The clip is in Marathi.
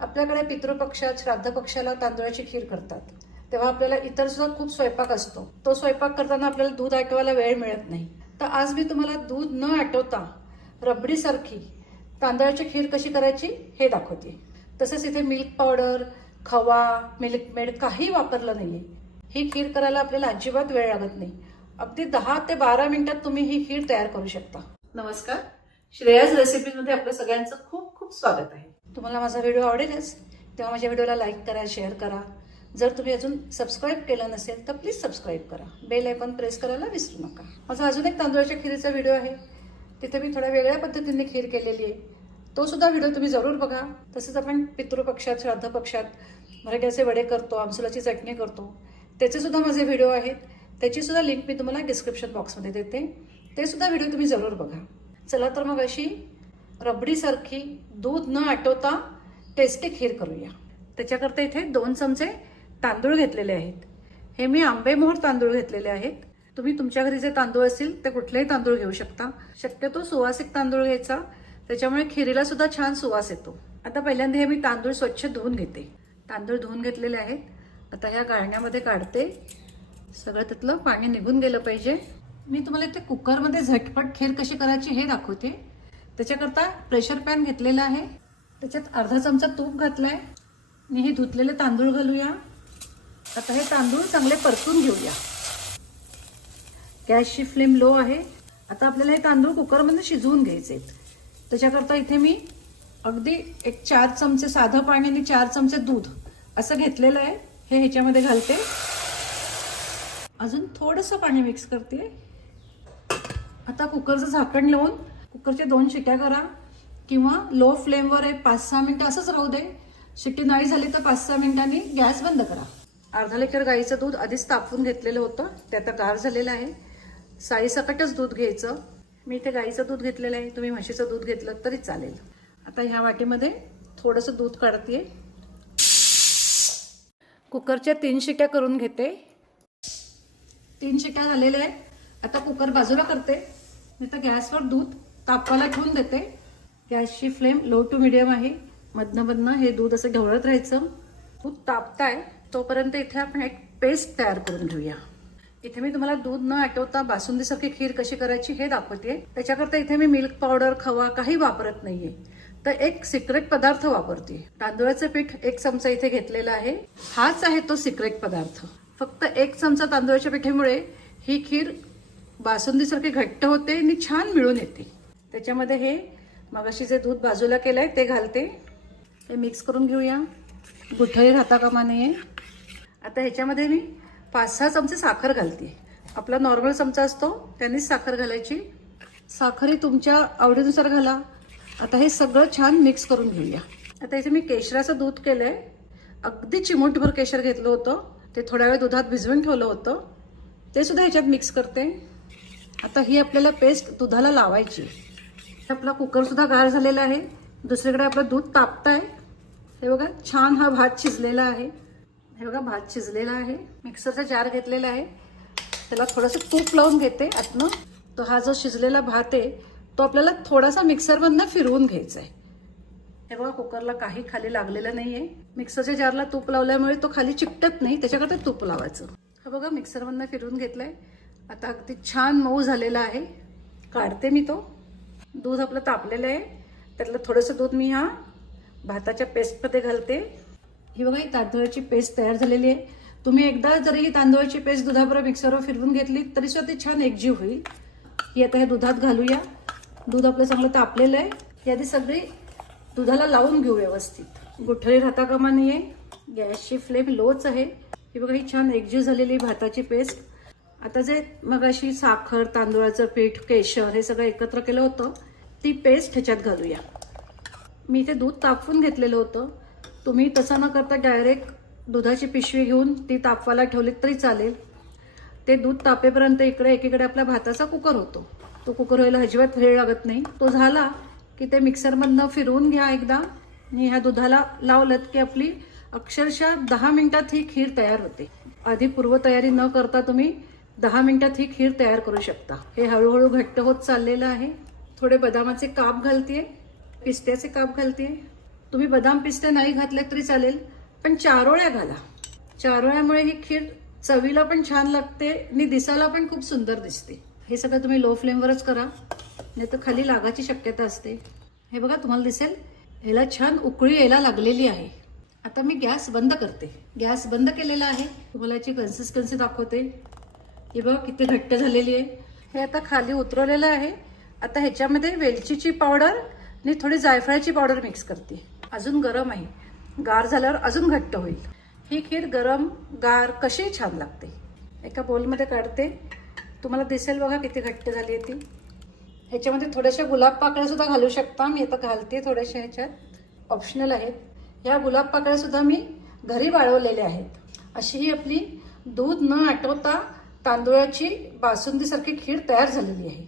आपल्याकडे पितृपक्षात श्राद्ध पक्षाला तांदळाची खीर करतात. तेव्हा आपल्याला इतर सुद्धा खूप स्वयंपाक असतो. तो स्वयंपाक करताना आपल्याला दूध आटवायला वेळ मिळत नाही. तर आज मी तुम्हाला दूध न आटवता रबडीसारखी तांदळाची खीर कशी करायची हे दाखवते. तसंच इथे मिल्क पावडर खवा मिल्क मेड काही वापरलं नाहीये. ही खीर करायला आपल्याला अजिबात वेळ लागत नाही. अगदी दहा ते बारा मिनिटात तुम्ही ही खीर तयार करू शकता. नमस्कार. श्रेयाज रेसिपीमध्ये आपलं सगळ्यांचं खूप खूप स्वागत आहे. तुम्हाला माझा व्हिडिओ आवडेलच तेव्हा माझ्या व्हिडिओला लाईक करा शेअर करा. जर तुम्ही अजून सबस्क्राईब केलं नसेल तर प्लीज सबस्क्राईब करा. बेल आयकॉन प्रेस करायला विसरू नका. माझा अजून एक तांदूळाच्या खिरीचा व्हिडिओ आहे. तिथे मी थोड्या वेगळ्या पद्धतीने खीर केलेली आहे. तो सुद्धा व्हिडिओ तुम्ही जरूर बघा. तसंच आपण पितृपक्षात श्राद्ध पक्षात मराठ्याचे वडे करतो आमसुलाची चटणी करतो. त्याचे सुद्धा माझे व्हिडिओ आहेत. त्याची सुद्धा लिंक मी तुम्हाला डिस्क्रिप्शन बॉक्समध्ये देते. ते सुद्धा व्हिडिओ तुम्ही जरूर बघा. चला तर मग अशी रबडीसारखी दूध न आटवता टेस्टी खीर करूया. त्याच्याकरता इथे दोन चमचे तांदूळ घेतलेले आहेत. हे मी आंबेमोहर तांदूळ घेतलेले आहेत. तुम्ही तुमच्या घरी जे तांदूळ असतील ते कुठलेही तांदूळ घेऊ शकता. शक्यतो सुवासिक तांदूळ घ्यायचा. त्याच्यामुळे खिरीला सुद्धा छान सुवास येतो. आता पहिल्यांदा हे मी तांदूळ स्वच्छ धुवून घेते. तांदूळ धुवून घेतलेले आहेत. आता ह्या गाळण्यामध्ये काढते. सगळं त्यातलं पाणी निघून गेलं पाहिजे. मी तुम्हाला इथे कुकरमध्ये झटपट खीर कशी करायची हे दाखवते. त्याच्याकरता प्रेशर पॅन घेतलेला आहे. त्याच्यात अर्धा चमचा तूप घातलाय. आणि हे धुतलेले तांदूळ घालूया. आता हे तांदूळ चांगले परतून घेऊया. गॅसची फ्लेम लो आहे. आता आपल्याला हे तांदूळ कुकरमध्ये शिजवून घ्यायचे त्याच्याकरता इथे मी अगदी एक चार चमचे साधं पाणी आणि चार चमचे दूध असं घेतलेलं आहे. हे ह्याच्यामध्ये घालते. अजून थोडंसं पाणी मिक्स करते. आता कुकरचं झाकण लावून कुकरचे दोन शिट्या करा किंवा लो फ्लेमवर एक पाच सहा मिनटं असंच राहू दे. शिट्टी नाही झाली तर पाच सहा मिनिटांनी गॅस बंद करा. अर्धा लिटर गाईचं दूध आधीच तापवून घेतलेलं होतं. ते आता गार झालेलं आहे. साईसकटच दूध घ्यायचं. मी इथे गाईचं दूध घेतलेलं आहे. तुम्ही म्हशीचं दूध घेतलं तरी चालेल. आता ह्या वाटीमध्ये थोडंसं दूध काढते कुकरच्या तीन शिट्या करून घेते. तीन शिट्या झालेल्या आहेत. आता कुकर बाजूला करते. मी तर गॅसवर दूध तापवायला ठेवून देते. गॅसची फ्लेम लो टू मिडियम आहे. मधनं मधनं हे दूध असं ढवळत राहायचं. दूध तापताय तोपर्यंत इथे आपण एक पेस्ट तयार करून घेऊया. इथे मी तुम्हाला दूध न आटवता बासुंदीसारखी खीर कशी करायची हे दाखवते. त्याच्याकरता इथे मी मिल्क पावडर खवा काही वापरत नाहीये. तर एक सिक्रेट पदार्थ वापरते. तांदूळाचं पीठ एक चमचा इथे घेतलेला आहे. हाच आहे तो सिक्रेट पदार्थ. फक्त एक चमचा तांदूळाच्या पिठेमुळे ही खीर बासुंदीसारखी घट्ट होते आणि छान मिळून येते. त्याच्यामध्ये हे मगाशी जे दूध बाजूला केलं आहे ते घालते. ते मिक्स करून घेऊया. गुठळी राहता कामा नये. आता ह्याच्यामध्ये मी पाच सहा चमचे साखर घालते. आपला नॉर्मल चमचा असतो त्यांनीच साखर घालायची. साखर ही तुमच्या आवडीनुसार घाला. आता हे सगळं छान मिक्स करून घेऊया. आता इथे मी केशराचं दूध केलं आहे अगदी चिमूटभर केशर घेतलं होतं. ते थोड्या वेळ दुधात भिजवून ठेवलं होतं. ते सुद्धा ह्याच्यात मिक्स करते. आता ही आपल्याला पेस्ट दुधाला लावायची आपला कुकरसुद्धा गार झालेला आहे. दुसरीकडे आपलं दूध तापत आहे हे बघा छान हा भात शिजलेला आहे. हे बघा भात शिजलेला आहे. मिक्सरचा जार घेतलेला आहे. त्याला थोडंसं तूप लावून घेते आतनं. तो हा जो शिजलेला भात आहे तो आपल्याला थोडासा मिक्सरमधनं फिरवून घ्यायचा आहे हे बघा कुकरला काही खाली लागलेलं नाही आहे मिक्सरच्या जारला तूप लावल्यामुळे तो खाली चिकटत नाही त्याच्याकडे तूप लावायचं. हे बघा मिक्सरमधनं फिरवून आहे आता अगदी छान मऊ झालेला आहे. काढते मी तो. दूध आपलं तापलेलं आहे. त्यातलं थोडंसं दूध मी ह्या भाताच्या पेस्टमध्ये घालते. ही बघा ही तांदळाची पेस्ट तयार झालेली आहे. तुम्ही एकदा जरी ही तांदूळाची पेस्ट दुधाबरोबर मिक्सरवर फिरवून घेतली तरी सुद्धा ती छान एकजीव होईल. ही आता हे दुधात घालूया. दूध आपलं चांगलं तापलेलं आहे. ही आधी सगळी दुधाला लावून घेऊ व्यवस्थित. गुठळी राहता कामा नाहीये. गॅसची फ्लेम लोच आहे. ही बघा ही छान एकजीव झालेली भाताची पेस्ट. आता जे मग अशी साखर तांदूळाचं पीठ केशर हे सगळं एकत्र केलं होतं ती पेस्ट ह्याच्यात घालूया. मी इथे दूध तापवून घेतलेलं होतं. तुम्ही तसं न करता डायरेक्ट दुधाची पिशवी घेऊन ती तापवायला ठेवलीत तरी चालेल. ते दूध तापेपर्यंत इकडे एकीकडे आपल्या भाताचा कुकर होतो. तो कुकर व्हायला अजिबात वेळ लागत नाही. तो झाला की ते मिक्सरमधनं फिरवून घ्या एकदा. आणि ह्या दुधाला लावलत की आपली अक्षरशः दहा मिनिटात ही खीर तयार होते. आधी पूर्वतयारी न करता तुम्ही दहा मिनिटात ही खीर तयार करू शकता. हे हळूहळू घट्ट होत चाललेलं आहे. थोडे बदामाचे काप घालते पिस्त्याचे काप घालते तुम्ही बदाम पिस्ते नाही घातले तरी चालेल पण चारोळ्या घाला. चारोळ्यामुळे ही खीर चवीला पण छान लागते आणि दिसायला पण खूप सुंदर दिसते. हे सगळं तुम्ही लो फ्लेमवरच करा नाही तर खाली लागाची शक्यता असते. हे बघा तुम्हाला दिसेल याला छान उकळी यायला लागलेली आहे. आता मी गॅस बंद करते. गॅस बंद केलेला आहे. तुम्हाला याची कन्सिस्टन्सी दाखवते. हे बघा किती घट्ट झालेली आहे. हे आता खाली उतरवलेलं आहे. आता ह्याच्यामध्ये वेलचीची पावडर आणि थोडी जायफळाची पावडर मिक्स करते. अजून गरम आहे. गार झाल्यावर अजून घट्ट होईल. ही खीर गरम गार कशी छान लागते. एका बोलमध्ये काढते. तुम्हाला दिसेल बघा किती घट्ट झाली आहे ती. ह्याच्यामध्ये थोड्याशा गुलाब पाकळ्यासुद्धा घालू शकता. मी आता घालते थोड्याशा ह्याच्यात. ऑप्शनल आहेत. ह्या गुलाब पाकळ्यासुद्धा मी घरी वाळवलेल्या आहेत. अशी ही आपली दूध न आटवता तांदूळाची बासुंदीसारखी खीर तयार झालेली आहे.